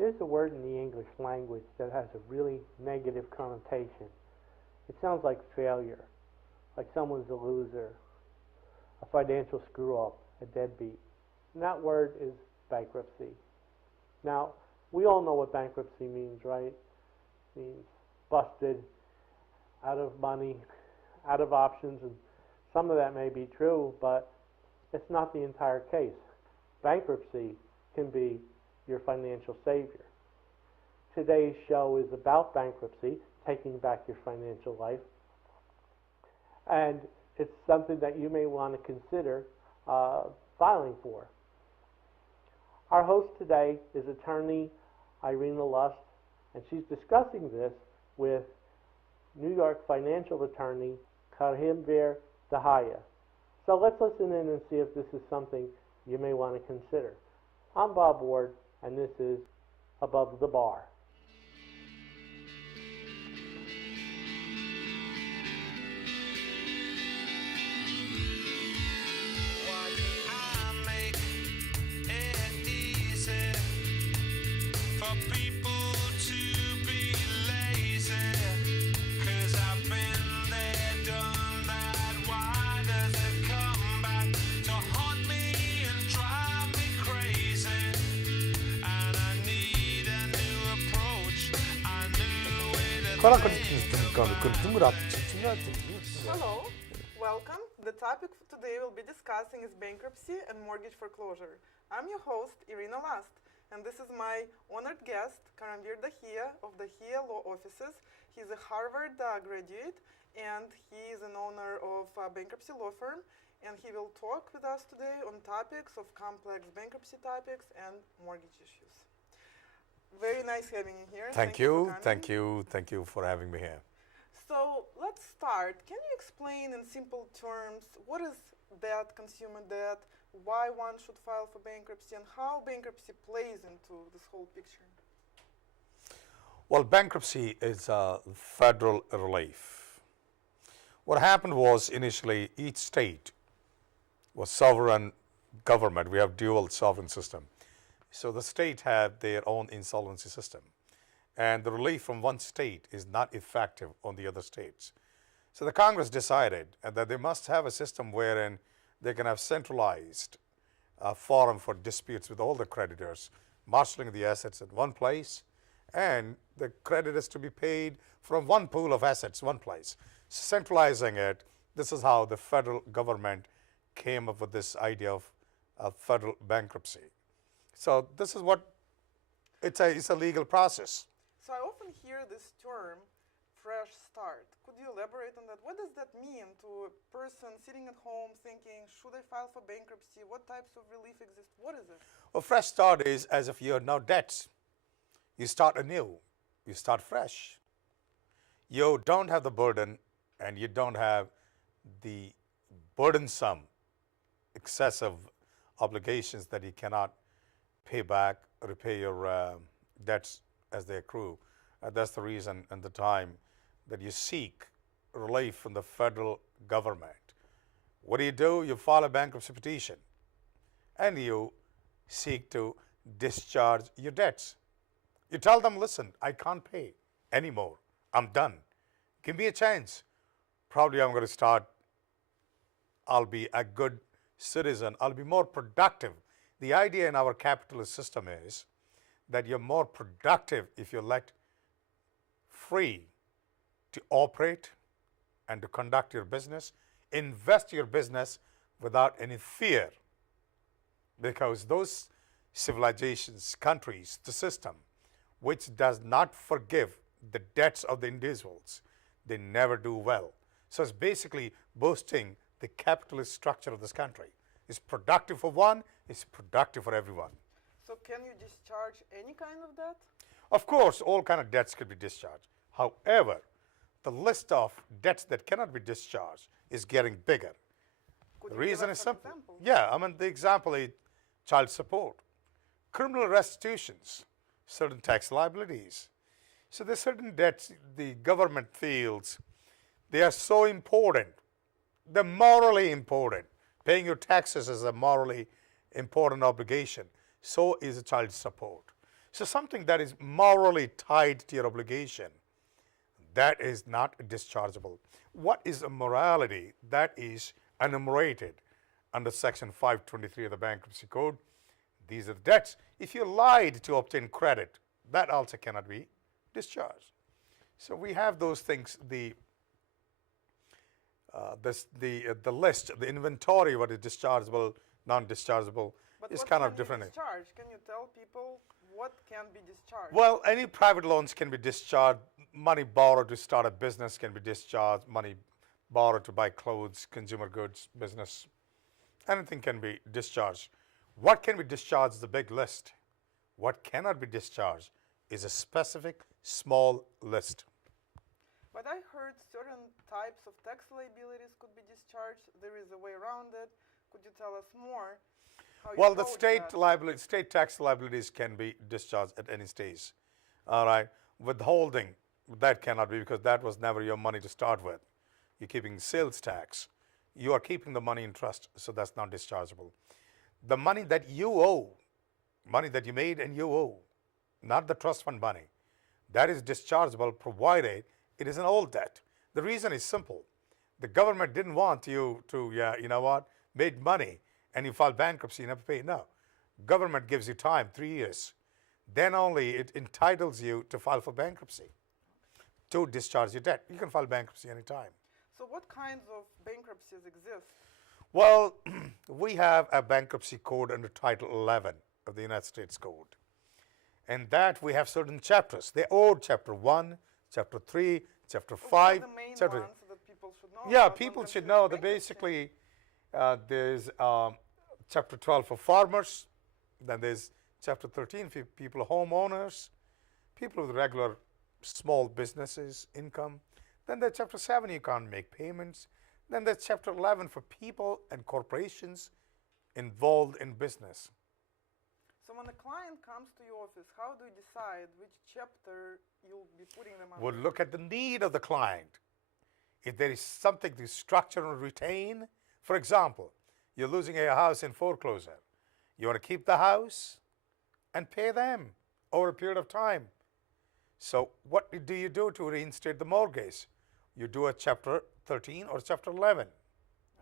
There's a word in the English language that has a really negative connotation. It sounds like failure, like someone's a loser, a financial screw-up, a deadbeat. And that word is bankruptcy. Now, we all know what bankruptcy means, right? It means busted, out of money, out of options, and some of that may be true, but it's not the entire case. Bankruptcy can be your financial savior. Today's show is about bankruptcy, taking back your financial life, and it's something that you may want to consider filing for. Our host today is attorney Irina Lust, and she's discussing this with New York financial attorney Karamvir Dahiya. So let's listen in and see if this is something you may want to consider. I'm Bob Ward, and this is Above the Bar. Hello, welcome. The topic today we'll be discussing is bankruptcy and mortgage foreclosure. I'm your host, Irina Lust, and this is my honored guest, Karamvir Dahiya of Dahiya Law Offices. He's a Harvard graduate, and he is an owner of a bankruptcy law firm, and he will talk with us today on topics of complex bankruptcy topics and mortgage issues. Very nice having you here. Thank you for having me here. So let's start. Can you explain in simple terms what is debt, consumer debt, why one should file for bankruptcy, and how bankruptcy plays into this whole picture? Well, bankruptcy is a federal relief. What happened was initially each state was sovereign government. We have dual sovereign system. So the state had their own insolvency system. And the relief from one state is not effective on the other states. So the Congress decided that they must have a system wherein they can have centralized forum for disputes with all the creditors, marshaling the assets at one place, and the creditors to be paid from one pool of assets, one place. Centralizing it, this is how the federal government came up with this idea of federal bankruptcy. So this is what, it's a legal process. So I often hear this term, fresh start. Could you elaborate on that? What does that mean to a person sitting at home thinking, should I file for bankruptcy? What types of relief exist? What is it? A fresh start is as if you have no debts. You start anew. You start fresh. You don't have the burden, and you don't have the burdensome, excessive obligations that you cannot pay back, repay your debts as they accrue. That's the reason and the time that you seek relief from the federal government. What do? You file a bankruptcy petition, and you seek to discharge your debts. You tell them, listen, I can't pay anymore. I'm done. Give me a chance. Probably I'm going to start. I'll be a good citizen. I'll be more productive. The idea in our capitalist system is that you're more productive if you're let free to operate and to conduct your business, invest your business without any fear. Because those civilizations, countries, the system, which does not forgive the debts of the individuals, they never do well. So it's basically boosting the capitalist structure of this country. It's productive for one, it's productive for everyone. So can you discharge any kind of debt? Of course, all kind of debts could be discharged. However, the list of debts that cannot be discharged is getting bigger. Could The you give reason us is some simple. examples? Yeah, I mean, the example is child support, criminal restitutions, certain tax liabilities. So there's certain debts the government feels they are so important. They're morally important. Paying your taxes is a morally important obligation. So is child support. So something that is morally tied to your obligation, that is not dischargeable. What is a morality? That is enumerated under Section 523 of the Bankruptcy Code. These are the debts. If you lied to obtain credit, that also cannot be discharged. So we have those things, the list, the inventory, what is dischargeable, non-dischargeable, is kind of different. But what can be discharged? Can you tell people what can be discharged? Well, any private loans can be discharged. Money borrowed to start a business can be discharged. Money borrowed to buy clothes, consumer goods, business, anything can be discharged. What can be discharged is a big list. What cannot be discharged is a specific small list. But I heard certain types of tax liabilities could be discharged. There is a way around it. Could you tell us more? Well, the state tax liabilities can be discharged at any stage. All right. Withholding, that cannot be, because that was never your money to start with. You're keeping sales tax. You are keeping the money in trust, so that's not dischargeable. The money that you owe, money that you made and you owe, not the trust fund money, that is dischargeable provided it is an old debt. The reason is simple. The government didn't want you to, made money and you file bankruptcy, you never pay. No. Government gives you time, 3 years. Then only it entitles you to file for bankruptcy to discharge your debt. You can file bankruptcy anytime. So what kinds of bankruptcies exist? Well, we have a bankruptcy code under Title 11 of the United States Code. And that we have certain chapters. They're old, Chapter 1, Chapter 3, Chapter 5. What are the main Chapter ones that people should know? Yeah, people should know that basically there's Chapter 12 for farmers, then there's Chapter 13 for people, homeowners, people with regular small businesses, income. Then there's Chapter 7, you can't make payments. Then there's Chapter 11 for people and corporations involved in business. So when a client comes to your office, how do you decide which chapter you'll be putting them on? We'll look at the need of the client. If there is something to structure and retain, for example, you're losing a house in foreclosure. You want to keep the house and pay them over a period of time. So what do you do to reinstate the mortgage? You do a Chapter 13 or Chapter 11.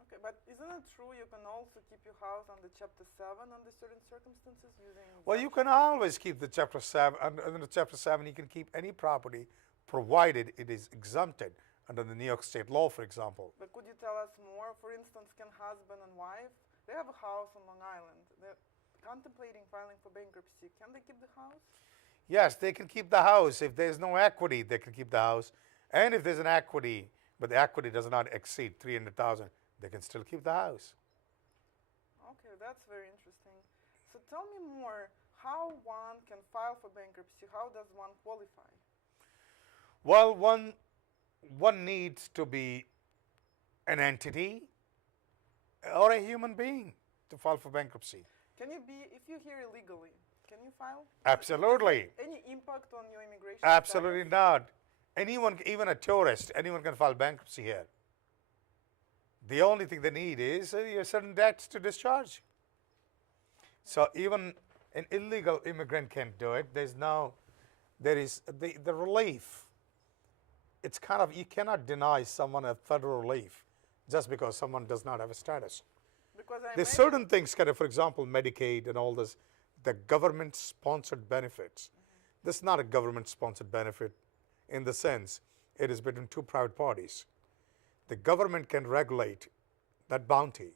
Okay, but isn't it true you can also keep your house under Chapter 7 under certain circumstances using... Well, you can always keep the Chapter 7. Under Chapter 7, you can keep any property provided it is exempted under the New York State law, for example. But could you tell us more? For instance, can husband and wife, they have a house on Long Island. They're contemplating filing for bankruptcy. Can they keep the house? Yes, they can keep the house. If there's no equity, they can keep the house. And if there's an equity, but the equity does not exceed $300,000, they can still keep the house. Okay, that's very interesting. So tell me more, how one can file for bankruptcy? How does one qualify? Well, one needs to be an entity or a human being to file for bankruptcy. Can you be, if you're here illegally, can you file? Absolutely. Any impact on your immigration Absolutely status? not. Anyone, even a tourist, anyone can file bankruptcy here. The only thing they need is certain debts to discharge. So even an illegal immigrant can do it. There is the relief. It's kind of, you cannot deny someone a federal relief just because someone does not have a status. Because There's certain things, kind of, for example, Medicaid and all this, the government-sponsored benefits. This is not a government-sponsored benefit in the sense it is between two private parties. The government can regulate that bounty,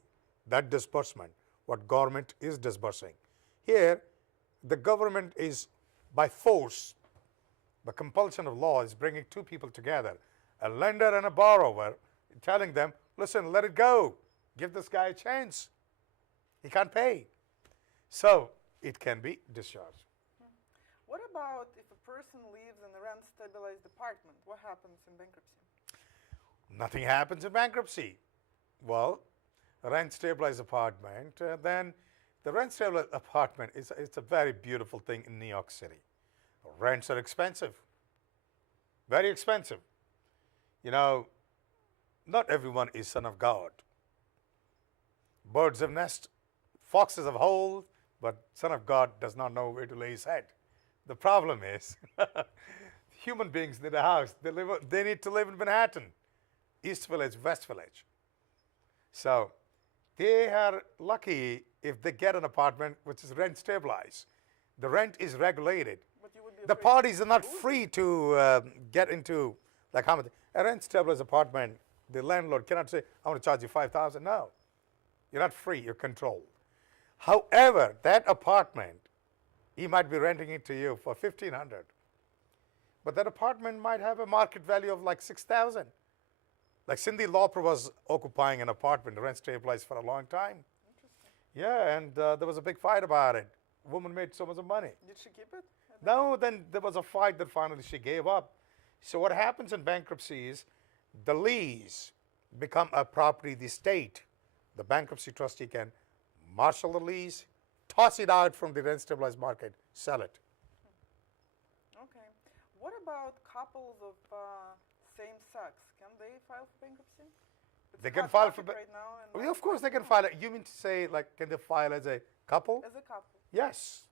that disbursement, what government is disbursing. Here, the government is by force, the compulsion of law is bringing two people together, a lender and a borrower, telling them, listen, let it go. Give this guy a chance. He can't pay. So it can be discharged. What about if a person lives in a rent-stabilized apartment? What happens in bankruptcy? Nothing happens in bankruptcy. Well, a rent-stabilized apartment, then the rent-stabilized apartment it's a very beautiful thing in New York City. Rents are expensive, very expensive. You know, not everyone is son of God. Birds have nest, foxes have holes, but son of God does not know where to lay his head. The problem is human beings need a house. They need to live in Manhattan, East Village, West Village. So they are lucky if they get an apartment which is rent stabilized. The rent is regulated. But you would be The afraid parties are not to lose free to get into, like, how much a rent stabilized apartment. The landlord cannot say, "I want to charge you $5,000." No, you're not free. You're controlled. However, that apartment, he might be renting it to you for $1,500, but that apartment might have a market value of like $6,000. Like Cindy Lauper was occupying an apartment, rent stabilized for a long time. Yeah, and there was a big fight about it. Woman made so much money. Did she keep it? No, then there was a fight that finally she gave up. So what happens in bankruptcy is the lease become a property of the state. The bankruptcy trustee can marshal the lease, toss it out from the rent stabilized market, sell it. Okay. What about couples of same sex? Can they file for bankruptcy? It's They a can hot file for topic right now. And Well, of course they can file it. You mean to say, like, can they file as a couple? as a couple. Yes.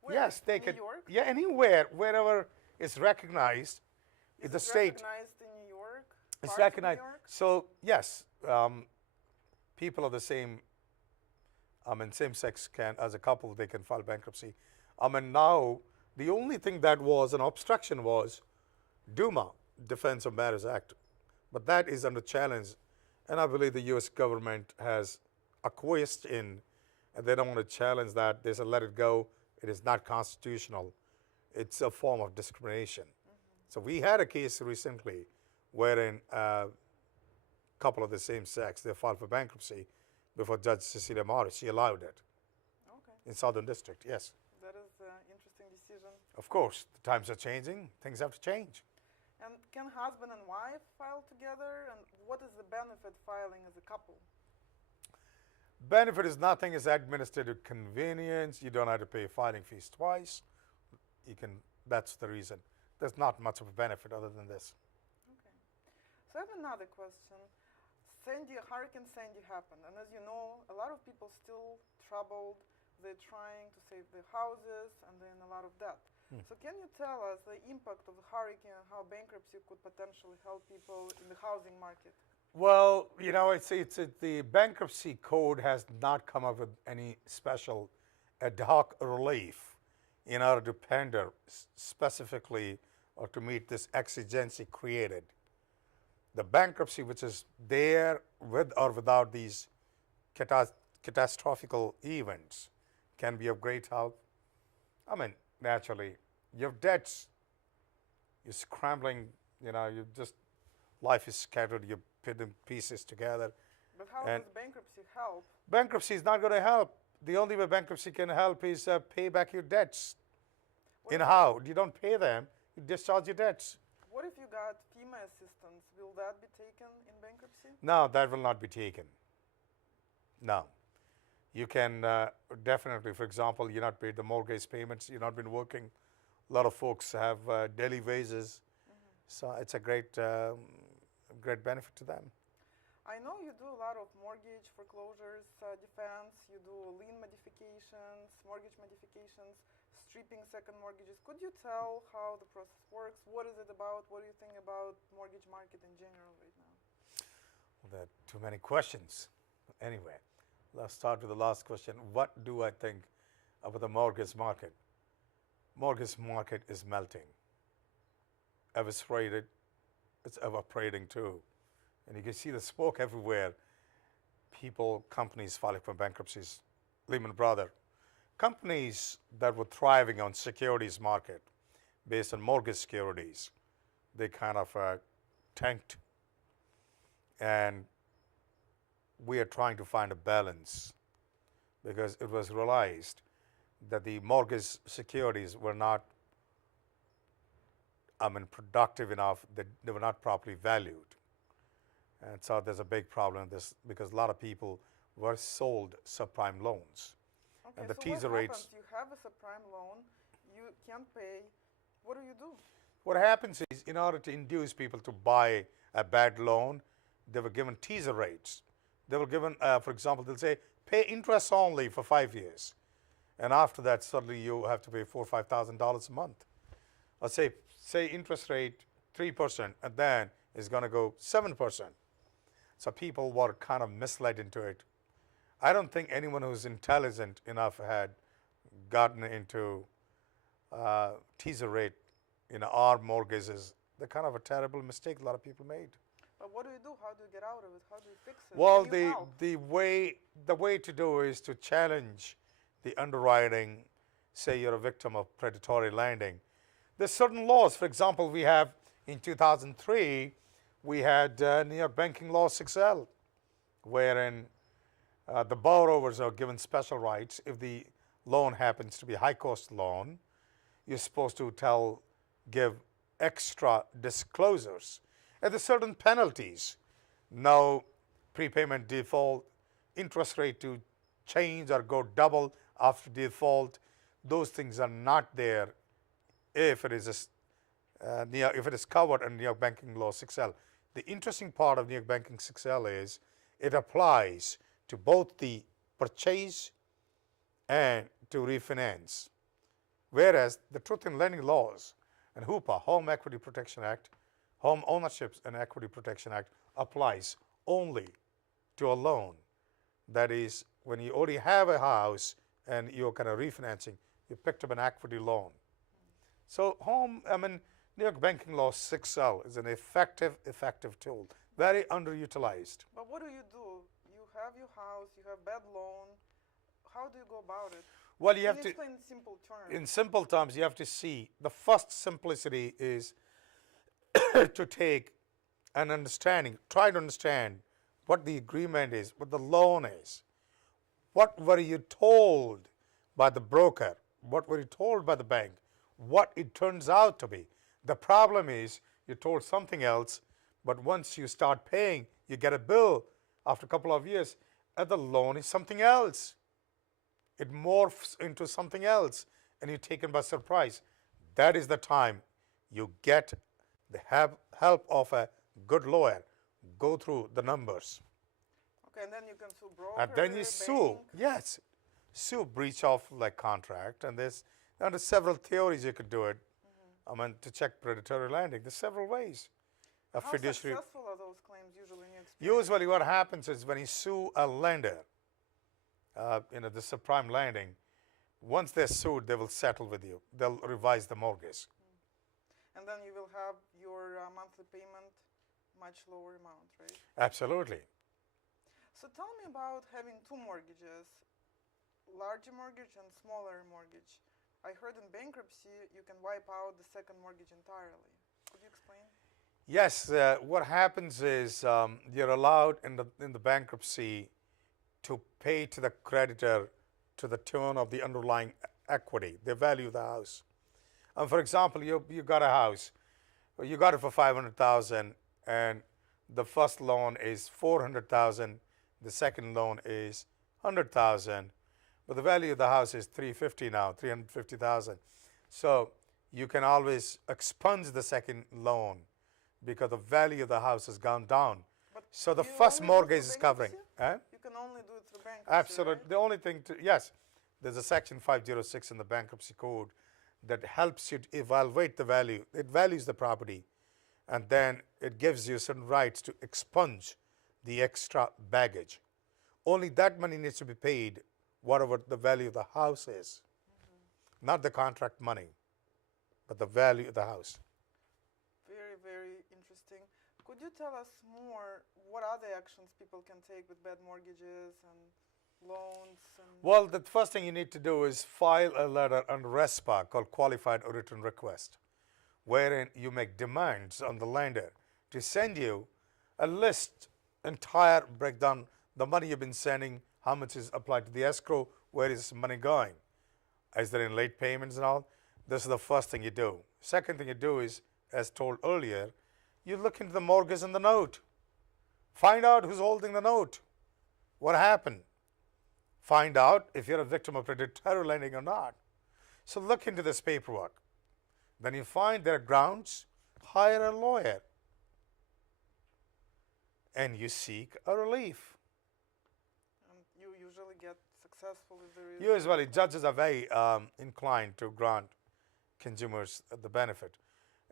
Where? Yes, they New can. York? Yeah, anywhere, wherever it's recognized, Is the it state. recognized in New York? It's Parts of New recognized. York? So yes, people of the same, same sex can, as a couple, they can file bankruptcy. Now the only thing that was an obstruction was DUMA, Defense of Marriage Act, but that is under challenge, and I believe the U.S. government has acquiesced in, and they don't want to challenge that. They said, let it go. It is not constitutional. It's a form of discrimination. So we had a case recently wherein a couple of the same sex, they filed for bankruptcy before Judge Cecilia Morris. She allowed it Okay. in Southern District, yes. That is an interesting decision. Of course, the times are changing. Things have to change. And can husband and wife file together? And what is the benefit filing as a couple? Benefit is nothing. It's administrative convenience. You don't have to pay filing fees twice. That's the reason. There's not much of a benefit other than this. Okay. So I have another question. Hurricane Sandy happened, and as you know, a lot of people still troubled. They're trying to save their houses, and they're in a lot of debt. So can you tell us the impact of the hurricane and how bankruptcy could potentially help people in the housing market? Well, the Bankruptcy Code has not come up with any special ad hoc relief in order to pander specifically or to meet this exigency created. The bankruptcy, which is there with or without these catastrophical events, can be of great help. Naturally, you have debts, you're scrambling, life is scattered, you put the pieces together. But how does bankruptcy help? Bankruptcy is not going to help. The only way bankruptcy can help is pay back your debts. How? You don't pay them, you discharge your debts. What if you got FEMA assistance? Will that be taken in bankruptcy? No, that will not be taken. No. You can definitely, for example, you're not paid the mortgage payments, you've not been working. A lot of folks have daily wages, so it's a great benefit to them. I know you do a lot of mortgage foreclosures defense, you do lien modifications, mortgage modifications, stripping second mortgages. Could you tell how the process works? What is it about? What do you think about mortgage market in general right now? Well, there are too many questions. Anyway, let's start with the last question. What do I think about the mortgage market? Mortgage market is melting. Evaporated, it's evaporating too. And you can see the smoke everywhere. People, companies filing for bankruptcies. Lehman Brothers. Companies that were thriving on securities market based on mortgage securities, they kind of tanked. And we are trying to find a balance because it was realized that the mortgage securities were not productive enough, they were not properly valued. And so there's a big problem in this because a lot of people were sold subprime loans. Okay, And the so teaser what rates. happens? You have a subprime loan, you can't pay. What do? What happens is, in order to induce people to buy a bad loan, they were given teaser rates. They were given, for example, they'll say, pay interest only for 5 years. and after that suddenly you have to pay $4,000 or $5,000 a month. Or say interest rate 3%, and then it's going to go 7%. So people were kind of misled into it. I don't think anyone who's intelligent enough had gotten into teaser rate in our mortgages. The kind of a terrible mistake a lot of people made. But what do you do? How do you get out of it? How do you fix it? Well, Can you help? the way to do is to challenge the underwriting. Say you're a victim of predatory lending. There's certain laws. For example, we have in 2003 we had New York Banking Law 6L, wherein the borrowers are given special rights. If the loan happens to be a high-cost loan, you're supposed to give extra disclosures. And there's certain penalties. No prepayment default, interest rate to change or go double after default. Those things are not there if it is if it is covered in New York Banking Law 6L. The interesting part of New York Banking 6L is it applies to both the purchase and to refinance. Whereas the Truth in Lending laws and HOOPA, Home Equity Protection Act, Home Ownership and Equity Protection Act, applies only to a loan. That is, when you already have a house and you're kind of refinancing, you picked up an equity loan. So New York Banking Law 6L is an effective tool, very underutilized. But what do? You have your house, you have bad loan. How do you go about it? Well, you have Can to, explain in simple terms. in simple terms, you have to see, the first simplicity is to take an understanding, try to understand what the agreement is, what the loan is. What were you told by the broker? What were you told by the bank? What it turns out to be. The problem is you're told something else, but once you start paying, you get a bill after a couple of years, and the loan is something else. It morphs into something else, and you're taken by surprise. That is the time you get the help of a good lawyer. Go through the numbers. Okay, and then you can sue broker, And then you sue. bank. Yes. Sue breach of contract, and there's several theories you could do it. To check predatory lending. There's several ways. How successful are those claims usually in your experience? Usually what happens is when you sue a lender, the subprime lending, once they're sued, they will settle with you. They'll revise the mortgage. And then you will have your monthly payment much lower amount, right? Absolutely. So tell me about having two mortgages, larger mortgage and smaller mortgage. I heard in bankruptcy you can wipe out the second mortgage entirely. Could you explain? Yes. What happens is you're allowed in the bankruptcy to pay to the creditor to the tune of the underlying equity, the value of the house. For example, you got a house, you got it for $500,000, and the first loan is $400,000, the second loan is $100,000, but the value of the house is $350,000 now, $350,000. So you can always expunge the second loan because the value of the house has gone down. But So the you first only do it mortgage through is covering. bankruptcy? You can only do it through bankruptcy, Absolutely. right? The only thing yes, there's a section 506 in the Bankruptcy Code that helps you to evaluate the value. It values the property, and then it gives you certain rights to expunge the extra baggage. Only that money needs to be paid, whatever the value of the house is. Not the contract money, but the value of the house. Very, very interesting. Could you tell us more, what are the actions people can take with bad mortgages and loans? Well, the first thing you need to do is file a letter under RESPA called Qualified Written Request, wherein you make demands on the lender to send you a list, entire breakdown, the money you've been sending, how much is applied to the escrow, where is money going? Is there any late payments and all? This is the first thing you do. Second thing you do is, as told earlier, you look into the mortgage and the note. Find out who's holding the note. What happened? Find out if you're a victim of predatory lending or not. So look into this paperwork. Then you find there are grounds, hire a lawyer, and you seek a relief. And you usually get successful if there is? Usually, judges are very inclined to grant consumers the benefit.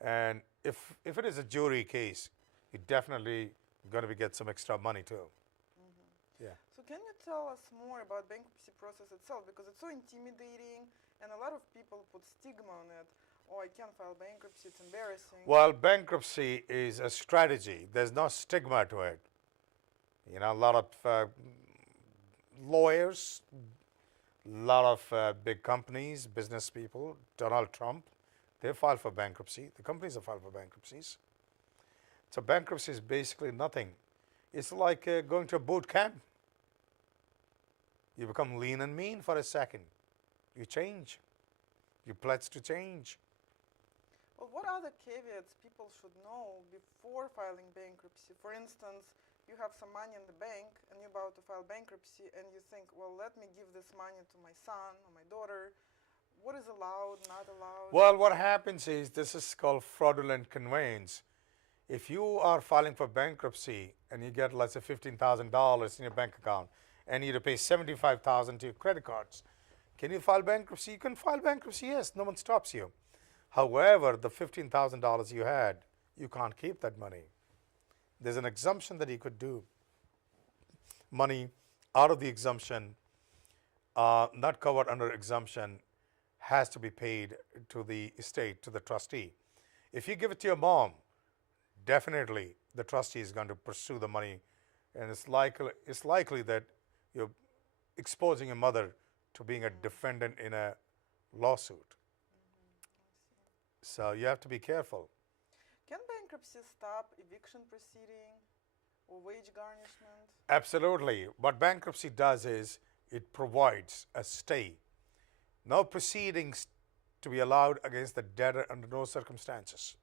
And if it is a jury case, you're definitely going to get some extra money too. Yeah. So can you tell us more about bankruptcy process itself? Because it's so intimidating, and a lot of people put stigma on it. Oh, I can't file bankruptcy, it's embarrassing. Well, bankruptcy is a strategy. There's no stigma to it. You know, a lot of lawyers, a lot of big companies, business people, Donald Trump, they file for bankruptcy. The companies have filed for bankruptcies. So bankruptcy is basically nothing. It's like going to a boot camp. You become lean and mean for a second. You change. You pledge to change. Well, what are the caveats people should know before filing bankruptcy? For instance, you have some money in the bank and you're about to file bankruptcy and you think, well, let me give this money to my son or my daughter. What is allowed, not allowed? Well, what happens is this is called fraudulent conveyance. If you are filing for bankruptcy and you get, let's say, $15,000 in your bank account and you need to pay $75,000 to your credit cards, can you file bankruptcy? You can file bankruptcy, yes. No one stops you. However, the $15,000 you had, you can't keep that money. There's an exemption that you could do. Money out of the exemption, not covered under exemption, has to be paid to the estate, to the trustee. If you give it to your mom, definitely the trustee is going to pursue the money, and it's likely that you're exposing your mother to being a defendant in a lawsuit. So you have to be careful. Can bankruptcy stop eviction proceeding or wage garnishment? Absolutely. What bankruptcy does is it provides a stay. No proceedings to be allowed against the debtor under no circumstances,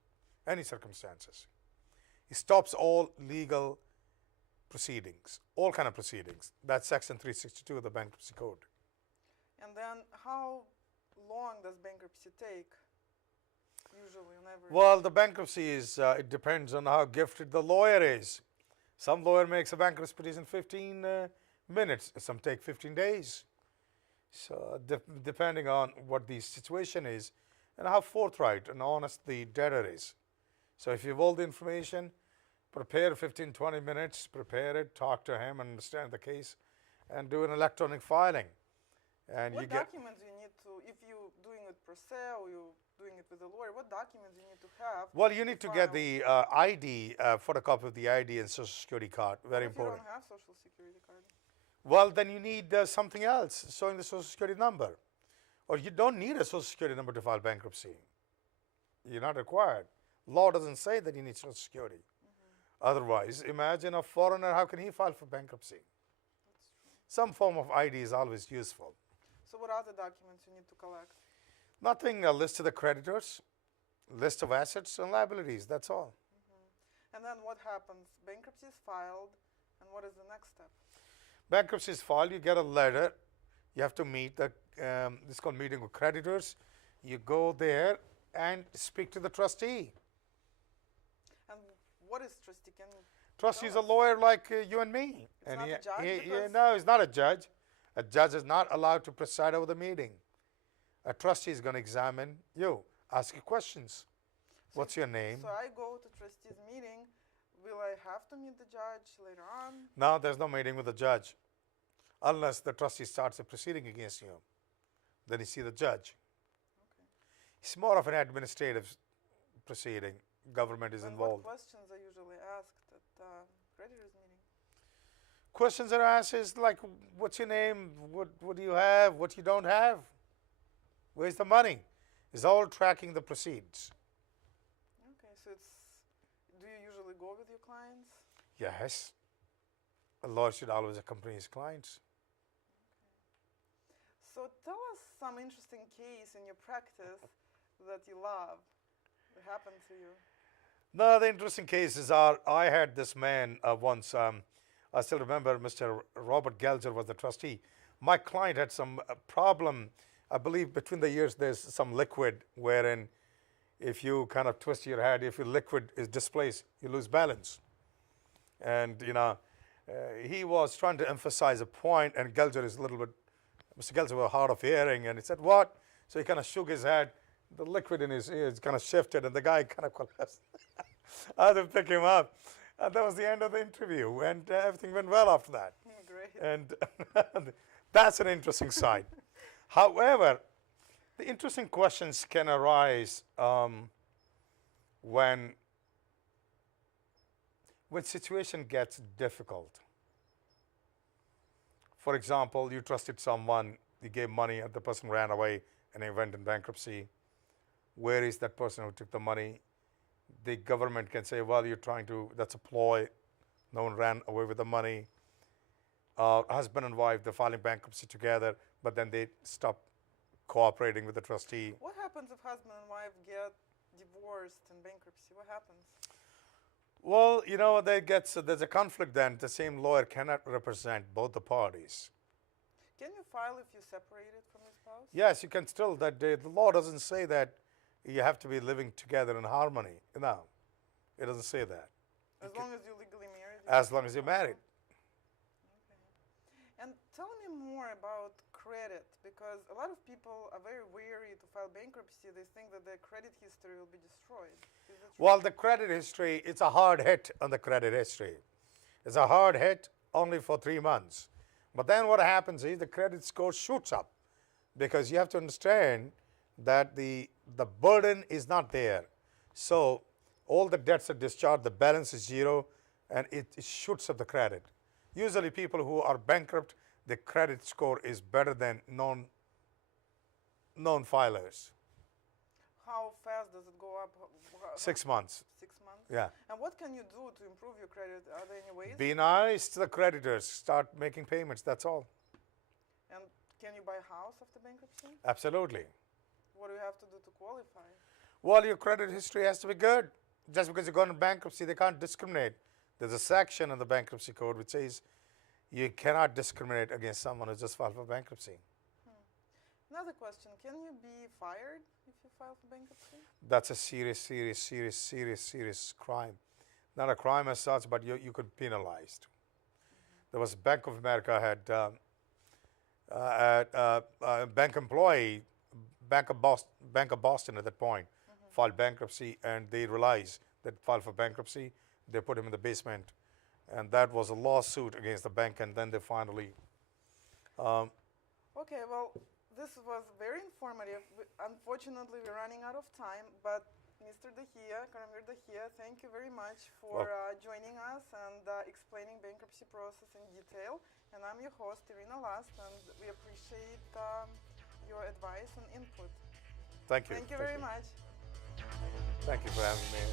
any circumstances. It stops all legal proceedings, all kind of proceedings. That's Section 362 of the Bankruptcy Code. And then how long does bankruptcy take? Usually on average. Well, the bankruptcy is, it depends on how gifted the lawyer is. Some lawyer makes a bankruptcy petition in 15 minutes. Some take 15 days. So depending on what the situation is and how forthright and honest the debtor is. So if you have all the information, prepare 15, 20 minutes, prepare it, talk to him, understand the case, and do an electronic filing. And what documents you need to, if you're doing it per se or you're doing it with a lawyer, what documents you need to have? Well, you need to get the ID, photocopy of the ID and Social Security card. Very important. If you don't have Social Security card? Well, then you need something else showing the Social Security number. Or you don't need a Social Security number to file bankruptcy. You're not required. Law doesn't say that you need Social Security. Otherwise, imagine a foreigner, how can he file for bankruptcy? That's true. Some form of ID is always useful. So what are the documents you need to collect? Nothing, a list of the creditors, list of assets and liabilities, that's all. And then what happens? Bankruptcy is filed, and what is the next step? Bankruptcy is filed, you get a letter, you have to meet, this is called meeting with creditors. You go there and speak to the trustee. And what is trustee? Trustee is a lawyer like you and me. It's not a judge? No, he's not a judge. A judge is not allowed to preside over the meeting. A trustee is going to examine you, ask you questions. What's your name? So I go to trustee's meeting. Will I have to meet the judge later on? No, there's no meeting with the judge. Unless the trustee starts a proceeding against you. Then you see the judge. Okay. It's more of an administrative proceeding. Government is involved. What questions are usually asked at creditors' meeting? Questions are asked is like, what's your name? What do you have? What you don't have? Where's the money? It's all tracking the proceeds. Okay, so do you usually go with your clients? Yes. A lawyer should always accompany his clients. So tell us some interesting case in your practice that you love that happened to you. No, the interesting cases are, I had this man once, I still remember Mr. Robert Gelger was the trustee. My client had some problem, I believe between the years there's some liquid wherein if you kind of twist your head, if your liquid is displaced, you lose balance. And, you know, he was trying to emphasize a point, and Gelger is a little bit Mr. Kelsey was hard of hearing, and he said, "What?" So he kind of shook his head. The liquid in his ears kind of shifted, and the guy kind of collapsed. I had to pick him up. And that was the end of the interview, and everything went well after that. Great. And that's an interesting side. However, the interesting questions can arise when situation gets difficult. For example, you trusted someone, you gave money, and the person ran away, and they went in bankruptcy. Where is that person who took the money? The government can say, well, you're trying to, that's a ploy. No one ran away with the money. Husband and wife, they're filing bankruptcy together, but then they stop cooperating with the trustee. What happens if husband and wife get divorced in bankruptcy? What happens? Well, you know, there's a conflict then. The same lawyer cannot represent both the parties. Can you file if you separated from your spouse? Yes, you can still. The law doesn't say that you have to be living together in harmony. No, it doesn't say that. As long as you're legally married? As long as you're married. Okay. And tell me more about credit, because a lot of people are very wary to file bankruptcy. They think that their credit history will be destroyed. Is that true? Well, the credit history, it's a hard hit on the credit history. It's a hard hit only for 3 months. But then what happens is the credit score shoots up, because you have to understand that the burden is not there. So all the debts are discharged, the balance is zero, and it shoots up the credit. Usually people who are bankrupt, the credit score is better than non-filers. How fast does it go up? 6 months. 6 months? Yeah. And what can you do to improve your credit? Are there any ways? Be nice to the creditors. Start making payments. That's all. And can you buy a house after bankruptcy? Absolutely. What do you have to do to qualify? Well, your credit history has to be good. Just because you're going to bankruptcy, they can't discriminate. There's a section in the Bankruptcy Code which says you cannot discriminate against someone who just filed for bankruptcy. Another question, can you be fired if you file for bankruptcy? That's a serious crime. Not a crime as such, but you could be penalized. There was Bank of America had a bank employee, Bank of Boston at that point, filed bankruptcy, and they realized that filed for bankruptcy. They put him in the basement, and that was a lawsuit against the bank, and then they finally. Okay, well, this was very informative. Unfortunately, we're running out of time, but Mr. Dahiya, Karamvir Dahiya, thank you very much for joining us and explaining bankruptcy process in detail. And I'm your host, Irina Lust, and we appreciate your advice and input. Thank you. Thank you very much. Thank you for having me.